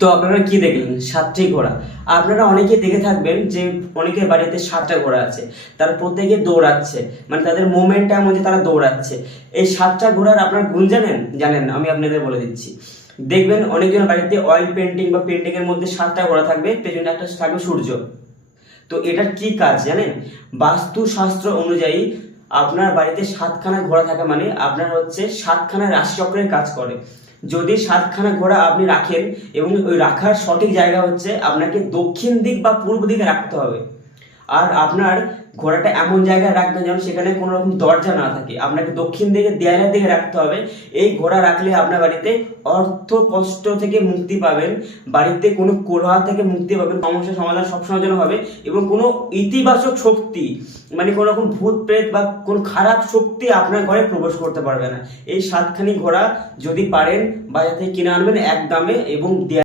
তো আপনারা কি দেখলেন? সাতটি ঘোড়া। আপনারা অনেকে দেখে থাকবেন যে অনেকের বাড়িতে সাতটা ঘোড়া আছে, তারা প্রত্যেকে দৌড়াচ্ছে, মানে তাদের মোমেন্টটা এমন যে তারা দৌড়াচ্ছে। এই সাতটা ঘোড়ার আপনারা গুণ জানেন? জানেন না, আমি আপনাদের বলে দিচ্ছি। দেখবেন অনেকজনের বাড়িতে অয়েল পেন্টিং বা পেন্টিং এর মধ্যে সাতটা ঘোড়া থাকবে, পেছনে একটা থাকবে সূর্য। তো এটা কি কাজ জানেন? বাস্তুশাস্ত্র অনুযায়ী আপনার বাড়িতে সাতখানা ঘোড়া থাকা মানে আপনার হচ্ছে সাতখানা রাশিচক্রের কাজ করে। যদি সাতখানা ঘোড়া আপনি রাখেন এবং ওই রাখার সঠিক জায়গা হচ্ছে আপনাকে দক্ষিণ দিক বা পূর্ব দিকে রাখতে হবে। আর আপনার ঘোড়াটা এমন জায়গায় রাখবেন যেন সেখানে কোনো রকম দরজা না থাকে, আপনাকে দক্ষিণ দিকে দেয়ালের দিকে রাখতে হবে। এই ঘোড়া রাখলে আপনার বাড়িতে অর্থ কষ্ট থেকে মুক্তি পাবেন, বাড়িতে কোনো কোলাহল থেকে মুক্তি পাবেন, সমস্যার সমাধান সবসময় যেন হবে, এবং কোনো ইতিবাচক শক্তি মানে কোনো রকম ভূত প্রেত বা কোনো খারাপ শক্তি আপনার ঘরে প্রবেশ করতে পারবে না। এই সাতখানি ঘোড়া যদি পারেন বাজার থেকে কিনে আনবেন এক দামে এবং